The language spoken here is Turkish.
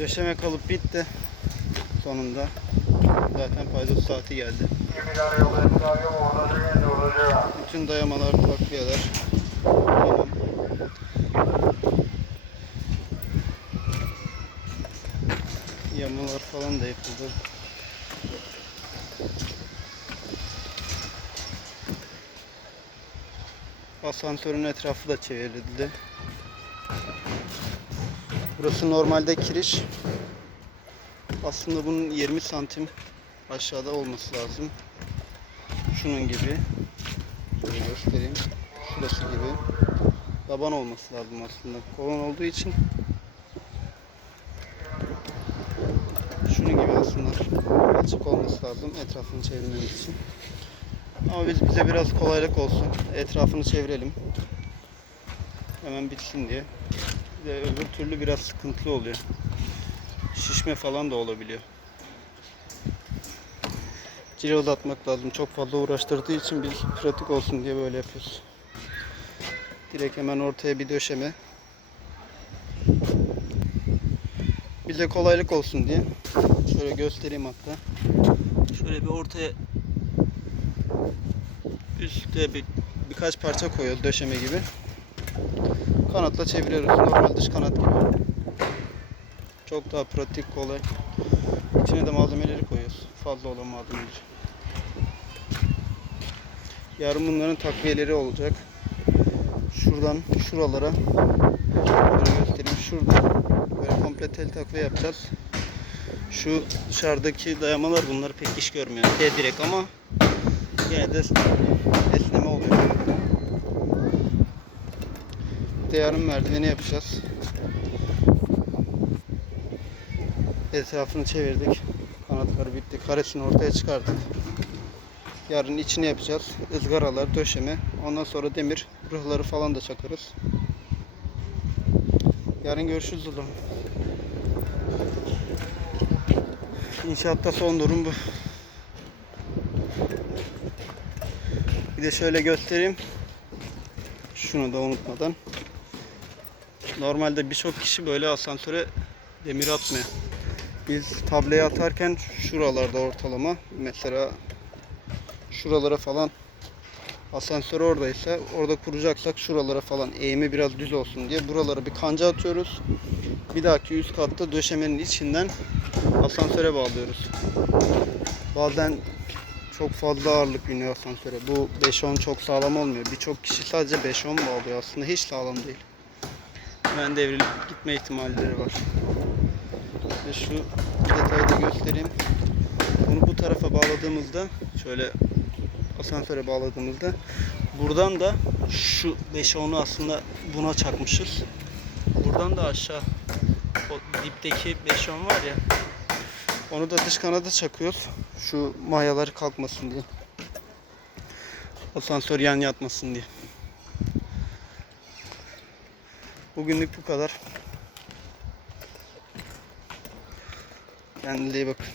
Döşeme kalıp bitti. Sonunda. Zaten paydos saati geldi. Bütün dayamalar, takviyeler. Tamam. Yamalar falan da yapıldı. Asansörün etrafı da çevrildi. Burası normalde kiriş. Aslında bunun 20 santim aşağıda olması lazım. Şunun gibi. Şöyle göstereyim. Şurası gibi. Taban olması lazım aslında. Kolon olduğu için şunun gibi aslında açık olması lazım etrafını çevirmemiz için. Ama biz bize biraz kolaylık olsun. Etrafını çevirelim. Hemen bitsin diye. De öbür türlü biraz sıkıntılı oluyor. Şişme falan da olabiliyor. Cile uzatmak lazım. Çok fazla uğraştırdığı için biz pratik olsun diye böyle yapıyoruz. Direkt hemen ortaya bir döşeme. Bir de kolaylık olsun diye. Şöyle göstereyim hatta. Şöyle bir ortaya üstte bir birkaç parça koyuyoruz döşeme gibi. Kanatla çeviriyoruz. Normal dış kanat gibi. Çok daha pratik, kolay. İçine de malzemeleri koyuyoruz. Fazla olan malzemeleri. Yarın bunların takviyeleri olacak. Şuradan şuralara böyle göstereyim. Şurada böyle komple tel takviye yapacağız. Şu dışarıdaki dayamalar bunlar pek iş görmüyor. T direkt ama yine de esneme oluyor. De yarın merdiveni yapacağız. Etrafını çevirdik. Kanatları bitti. Karesini ortaya çıkardık. Yarın içini yapacağız. ızgaralar, döşeme. Ondan sonra demir rıhları falan da çakarız. Yarın görüşürüz o zaman. İnşaatta son durum bu. Bir de şöyle göstereyim. Şunu da unutmadan. Normalde birçok kişi böyle asansöre demir atmıyor. Biz tableyi atarken şuralarda ortalama mesela şuralara falan asansör oradaysa orada kuracaksak şuralara falan eğimi biraz düz olsun diye buralara bir kanca atıyoruz. Bir dahaki üst katta döşemenin içinden asansöre bağlıyoruz. Bazen çok fazla ağırlık biniyor asansöre. Bu 5-10 çok sağlam olmuyor. Birçok kişi sadece 5-10 bağlıyor aslında hiç sağlam değil. Hemen devrilip gitme ihtimalleri var. Ve şu detayı da göstereyim. Bunu bu tarafa bağladığımızda şöyle asansöre bağladığımızda buradan da şu 5-10'u aslında buna çakmışız. Buradan da aşağı o dipteki 5-10 var ya onu da dış kanada çakıyoruz. Şu mayalar kalkmasın diye. Asansör yan yatmasın diye. Bugünlük bu kadar. Kendinize iyi bakın.